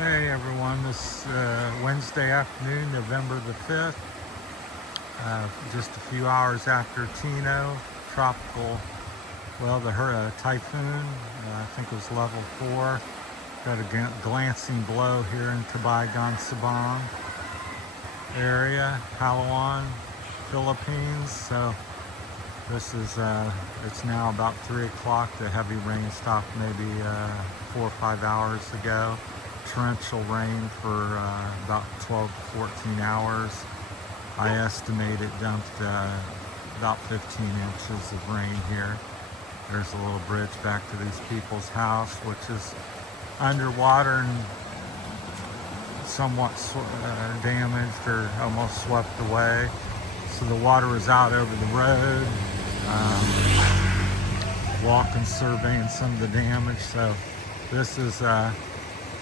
Hey everyone, this Wednesday afternoon, November the 5th, just a few hours after Tino, tropical, the typhoon, I think it was level 4, got a glancing blow here in Cabagon Sabang area, Palawan, Philippines. So this is, it's now about 3 o'clock. The heavy rain stopped maybe 4 or 5 hours ago. Torrential rain for about 12 to 14 hours. I estimate it dumped about 15 inches of rain here. There's a little bridge back to these people's house, which is underwater and somewhat damaged or almost swept away. So the water is out over the road. Walking, surveying some of the damage. So this is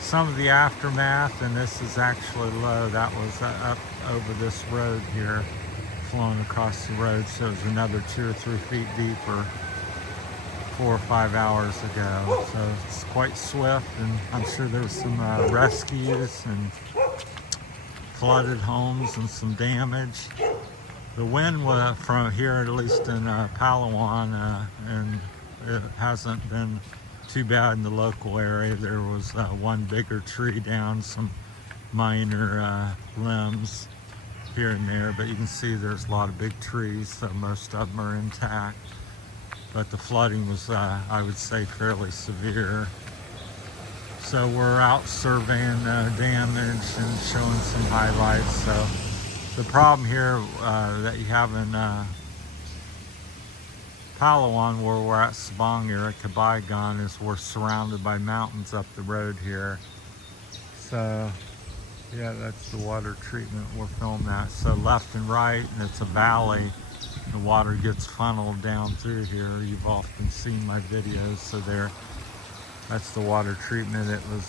some of the aftermath, and this is actually low. That was up over this road here, flowing across the road. So it was another 2 or 3 feet deeper 4 or 5 hours ago. So it's quite swift, and I'm sure there was some rescues and flooded homes and some damage. The wind from here, at least in Palawan, and it hasn't been too bad in the local area. There was one bigger tree down, some minor limbs here and there, but you can see there's a lot of big trees, so most of them are intact. But the flooding was, I would say, fairly severe. So we're out surveying damage and showing some highlights. So the problem here that you have in Palawan, where we're at Sabang here at Cabagon, is we're surrounded by mountains up the road here. So yeah, that's the water treatment we're filming at. So left and right, and it's a valley. The water gets funneled down through here. You've often seen my videos. So that's the water treatment. It was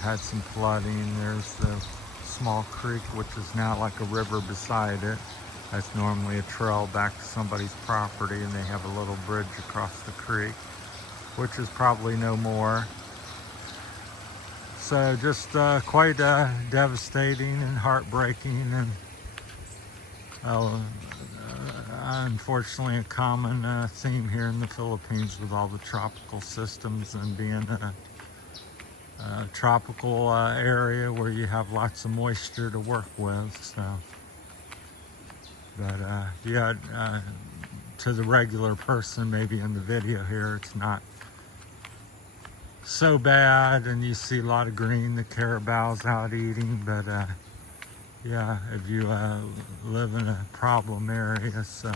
had some flooding. There's the small creek, which is now like a river beside it. That's normally a trail back to somebody's property, and they have a little bridge across the creek, which is probably no more. So just quite devastating and heartbreaking, and unfortunately a common theme here in the Philippines with all the tropical systems and being a tropical area where you have lots of moisture to work with. So. But yeah, to the regular person, maybe in the video here, it's not so bad, and you see a lot of green, the carabao's out eating. But yeah, if you live in a problem area, so,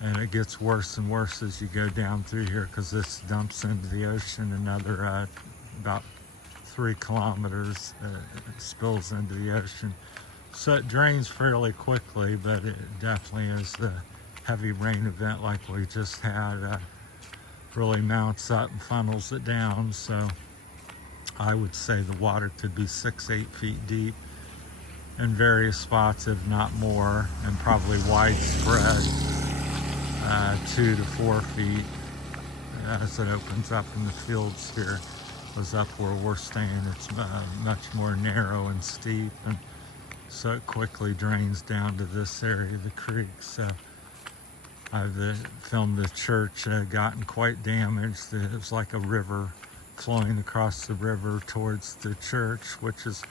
and it gets worse and worse as you go down through here, because this dumps into the ocean another about 3 kilometers, it spills into the ocean. So it drains fairly quickly, but it definitely is the heavy rain event like we just had, really mounts up and funnels it down. So I would say the water could be 6-8 feet deep in various spots, if not more, and probably widespread 2 to 4 feet as it opens up in the fields here. Was up where we're staying, it's much more narrow and steep, and so it quickly drains down to this area of the creek. So I've filmed the church, gotten quite damaged. It was like a river flowing across the river towards the church, which is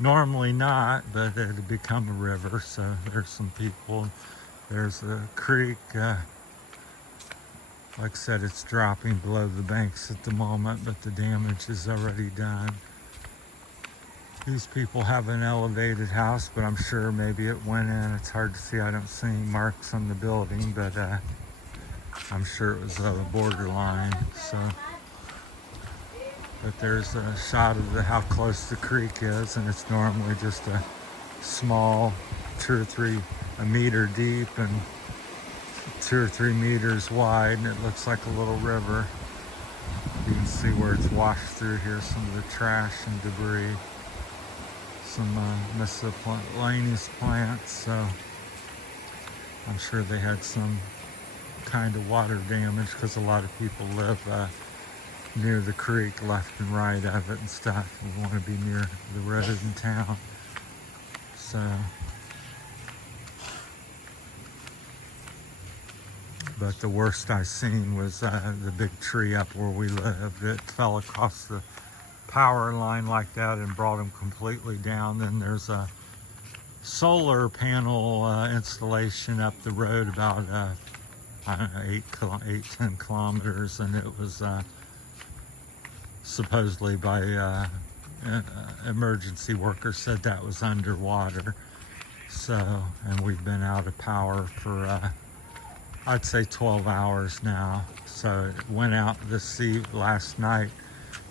normally not, but it had become a river. So there's some people. There's a creek. Like I said, it's dropping below the banks at the moment, but the damage is already done. These people have an elevated house, but I'm sure maybe it went in. It's hard to see. I don't see any marks on the building, but I'm sure it was a borderline. So, but there's a shot of how close the creek is, and it's normally just a small 2 or 3 a meter deep and 2 or 3 meters wide, and it looks like a little river. You can see where it's washed through here, some of the trash and debris. Some miscellaneous plants, so I'm sure they had some kind of water damage, because a lot of people live near the creek left and right of it and stuff. We want to be near the road in town. So, but the worst I seen was the big tree up where we live. It fell across the power line like that and brought them completely down. Then there's a solar panel installation up the road about I don't know, 10 kilometers, and it was supposedly by emergency workers said that was underwater. So, and we've been out of power for I'd say 12 hours now. So it went out last night,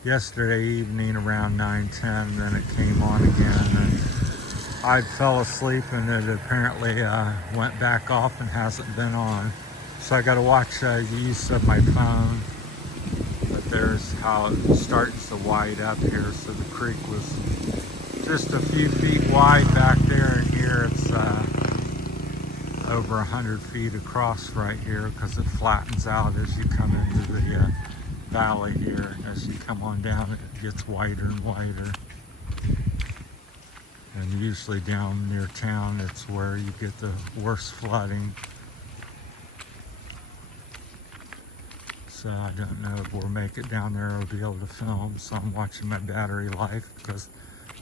yesterday evening around 9:10, then it came on again, and I fell asleep and it apparently went back off and hasn't been on. So I got to watch the use of my phone. But there's how it starts to wide up here. So the creek was just a few feet wide back there, and here it's over 100 feet across right here because it flattens out as you come into the valley here. As you come on down, it gets wider and wider. And usually down near town, it's where you get the worst flooding. So I don't know if we'll make it down there or be able to film. So I'm watching my battery life because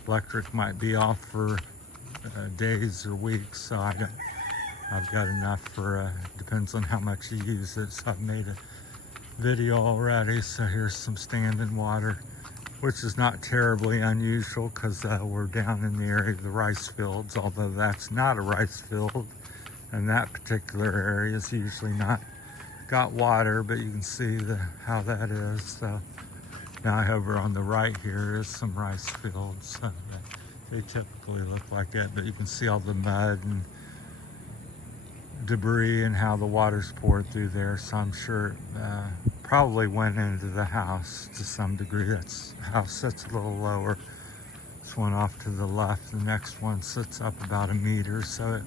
electric might be off for days or weeks. So I've got enough for, depends on how much you use it. So I've made a video already. So here's some standing water, which is not terribly unusual because we're down in the area of the rice fields, although that's not a rice field. And that particular area is usually not got water, but you can see how that is. So now over on the right here is some rice fields. So they typically look like that, but you can see all the mud and debris and how the water's poured through there. So I'm sure it probably went into the house to some degree. That's house sits a little lower. This one off to the left, the next one sits up about 1 meter. So it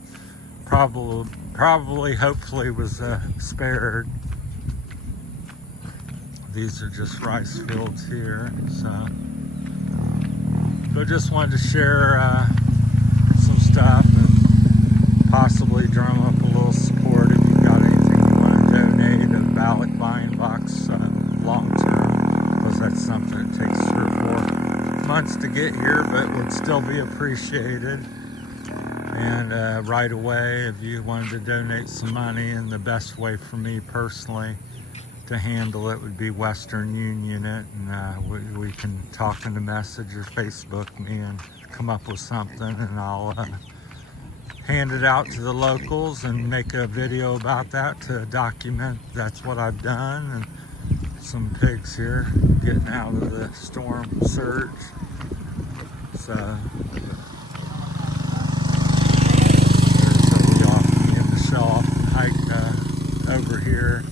probably hopefully was spared. These are just rice fields here. So just wanted to share some stuff and possibly drum up a little support if you've got anything you want to donate, a ballot buying box long term, because that's something that takes 3 or 4 months to get here, but would still be appreciated. And right away, if you wanted to donate some money, and the best way for me personally to handle it would be Western Union it, and we can talk in the message or Facebook me and come up with something, and I'll hand it out to the locals and make a video about that to document that's what I've done. And some pigs here getting out of the storm surge. So over here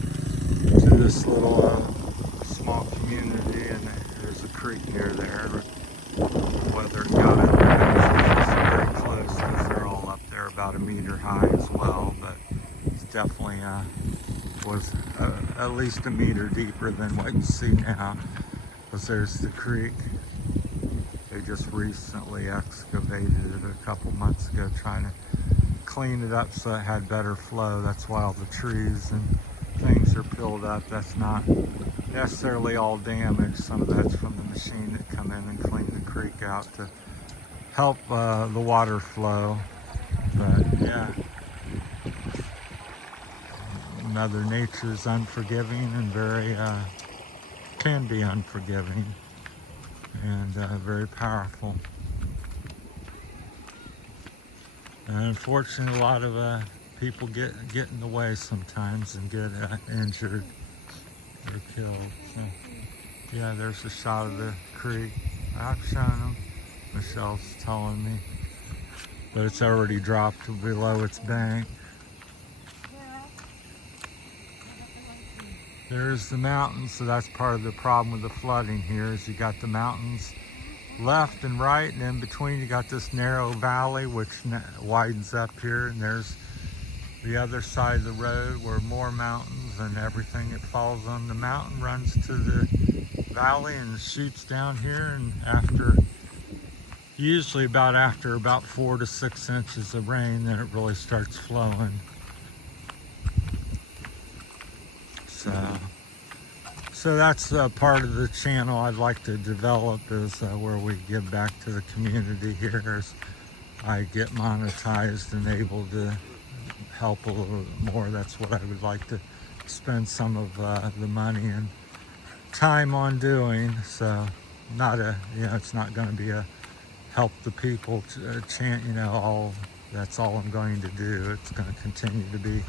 to this little small community, and there's a creek near there. Whether it got in there, it's very close because they're all up there about 1 meter high as well, but it's definitely was at least 1 meter deeper than what you see now, because there's the creek. They just recently excavated it a couple months ago, trying to clean it up so it had better flow. That's why all the trees and things are peeled up. That's not necessarily all damaged. Some of that's from the machine that come in and clean the creek out to help the water flow. But yeah, Mother Nature's unforgiving and very can be unforgiving and very powerful. And unfortunately, a lot of people get in the way sometimes and get injured or killed. So, yeah, there's a shot of the creek. I've shown them. Michelle's telling me. But it's already dropped to below its bank. There's the mountains, so that's part of the problem with the flooding here, is you got the mountains left and right, and in between you got this narrow valley which widens up here, and there's the other side of the road where more mountains and everything. It falls on the mountain, runs to the valley and shoots down here, and usually after about 4 to 6 inches of rain, then it really starts flowing. So that's part of the channel I'd like to develop, is where we give back to the community here as I get monetized and able to help a little more. That's what I would like to spend some of the money and time on doing. So it's not going to be a help the people chant, that's all I'm going to do. It's going to continue to be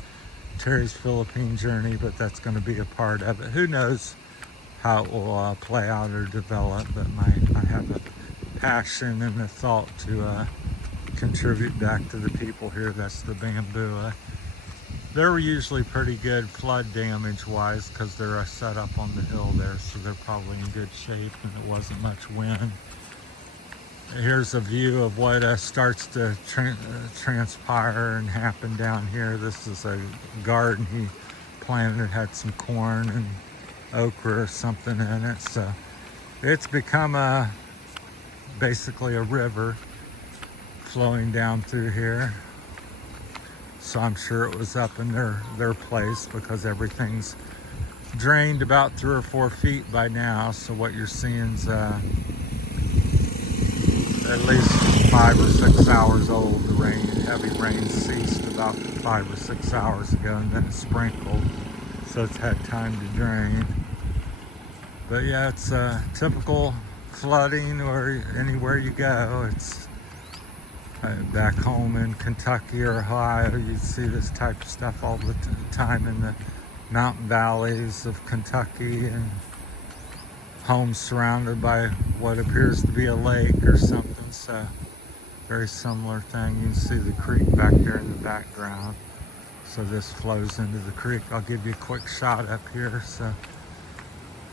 Terry's Philippine journey, but that's going to be a part of it. Who knows how it will play out or develop, but I have a passion and a thought to contribute back to the people here. That's the bamboo. They're usually pretty good flood damage wise because they're set up on the hill there, so they're probably in good shape and it wasn't much wind. Here's a view of what starts to transpire and happen down here. This is a garden he planted, had some corn and okra or something in it. So it's become basically a river flowing down through here. So I'm sure it was up in their place because everything's drained about 3 or 4 feet by now. So what you're seeing is at least 5 or 6 hours old. The heavy rain ceased about 5 or 6 hours ago, and then it sprinkled, so it's had time to drain. But yeah, it's typical flooding or anywhere you go. It's back home in Kentucky or Ohio, you see this type of stuff all the time in the mountain valleys of Kentucky, and homes surrounded by what appears to be a lake or something. So very similar thing. You can see the creek back there in the background. So this flows into the creek. I'll give you a quick shot up here. So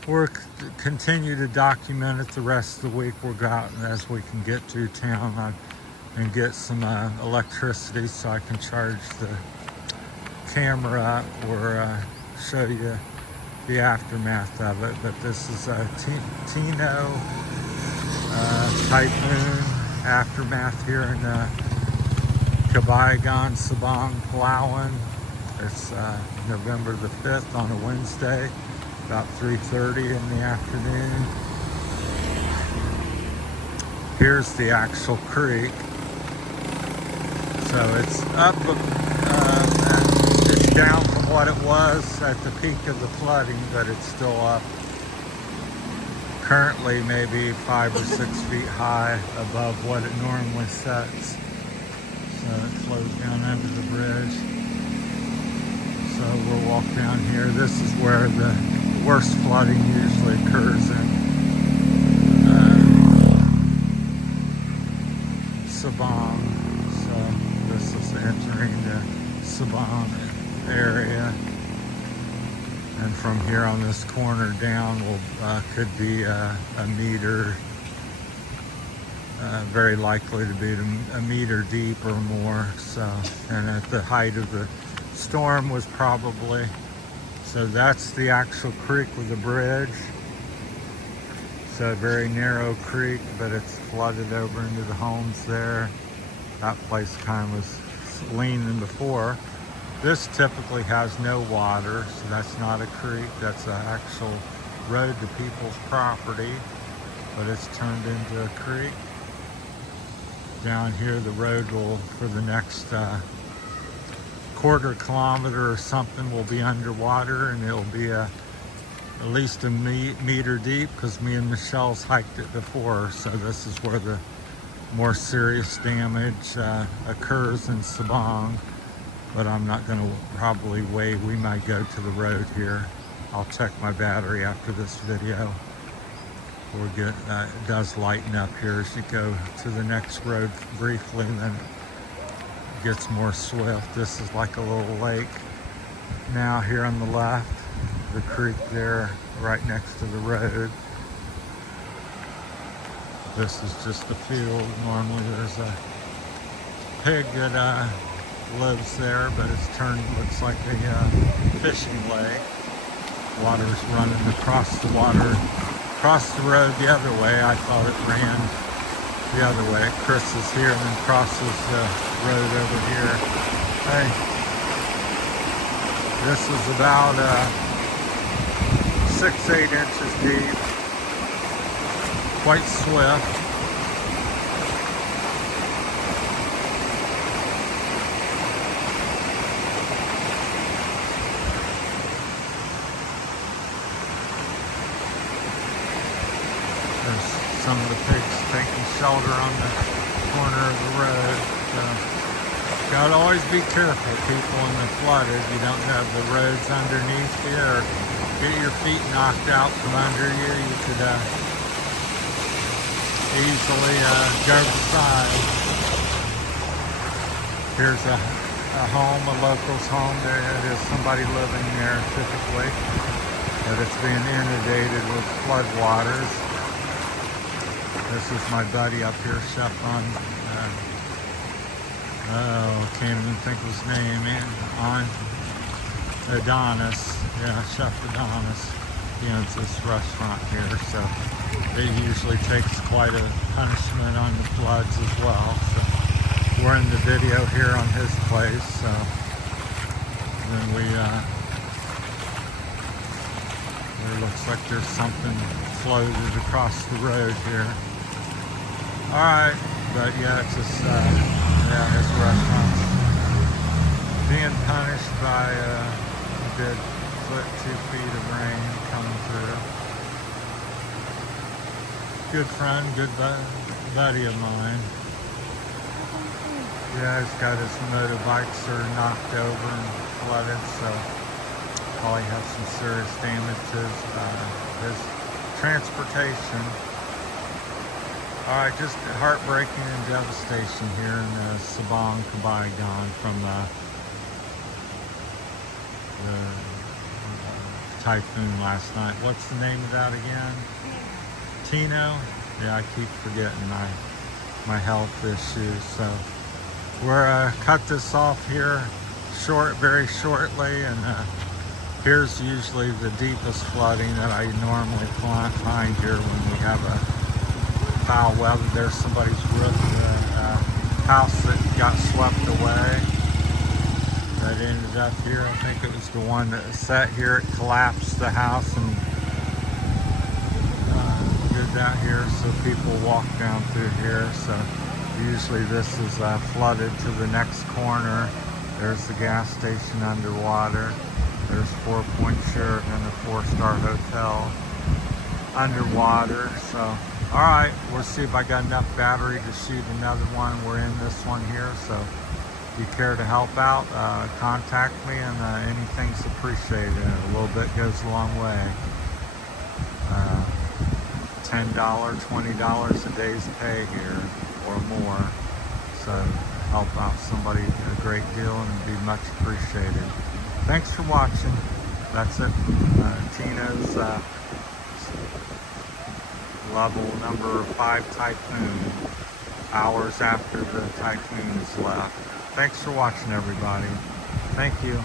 we'll continue to document it the rest of the week. We're out as we can get to town and get some electricity so I can charge the camera up or show you the aftermath of it. But this is Tino Typhoon aftermath here in Cabayagan, Sabang, Palawan. It's November the 5th on a Wednesday, about 3:30 in the afternoon. Here's the actual creek. So it's up, it's down from what it was at the peak of the flooding, but it's still up. Currently maybe 5 or 6 feet high above what it normally sets. So it flows down under the bridge. So we'll walk down here. This is where the worst flooding usually occurs in Sabang. So this is entering the Sabang area. And from here on this corner down could be a meter, very likely to be a meter deep or more. So, and at the height of the storm was probably, so that's the actual creek with the bridge. It's a very narrow creek, but it's flooded over into the homes there. That place kind of was leaning before. This typically has no water, so that's not a creek. That's an actual road to people's property, but it's turned into a creek. Down here, the road will, for the next quarter kilometer or something, will be underwater, and it'll be at least a meter deep because me and Michelle's hiked it before. So this is where the more serious damage occurs in Sabang. But I'm not going to probably wait. We might go to the road here. I'll check my battery after this video. It does lighten up here as you go to the next road briefly, and then it gets more swift. This is like a little lake. Now here on the left, the creek there right next to the road. This is just a field. Normally there's a pig that lives there, but it's turned, looks like a fishing lake. Water's running across the road the other way. I thought it ran the other way. Chris is here and then crosses the road over here. Hey, this is about 6-8 inches deep. Quite swift. There's some of the pigs taking shelter on the corner of the road. So, gotta always be careful, people, when they're flooded. You don't know if the road's underneath you or get your feet knocked out from under you. You could easily go beside. Here's a home, a local's home. There it is, somebody living there typically. But it's being inundated with flood waters. This is my buddy up here, Chef can't even think of his name, on Adonis. Yeah, Chef Adonis. He owns this restaurant here, so it usually takes quite a punishment on the floods as well. So we're in the video here on his place, so then it looks like there's something floated across the road here. Alright, but yeah, it's just, his restaurant's being punished by a good 1-2 feet of rain coming through. Good friend, good buddy of mine. Yeah, he's got his motorbikes are knocked over and flooded, so probably has some serious damage to his transportation. Alright, just heartbreaking and devastation here in Sabang, Cabaygon from the typhoon last night. What's the name of that again? Tino? Yeah, I keep forgetting my health issues. So we're cut this off here very shortly, and here's usually the deepest flooding that I normally find here when we have a foul weather. There's somebody's roof, house that got swept away. That ended up here. I think it was the one that sat here. It collapsed the house and did that here, so people walk down through here. So usually this is flooded to the next corner. There's the gas station underwater. There's 4 Point Sheraton and the 4-star hotel underwater. So alright, we'll see if I got enough battery to shoot another one. We're in this one here, so if you care to help out, contact me, and anything's appreciated. A little bit goes a long way. $10, $20 a day's pay here or more. So help out somebody a great deal and be much appreciated. Thanks for watching. That's it. Tino's level number 5 typhoon, hours after the typhoon is left. Thanks for watching, everybody. Thank you.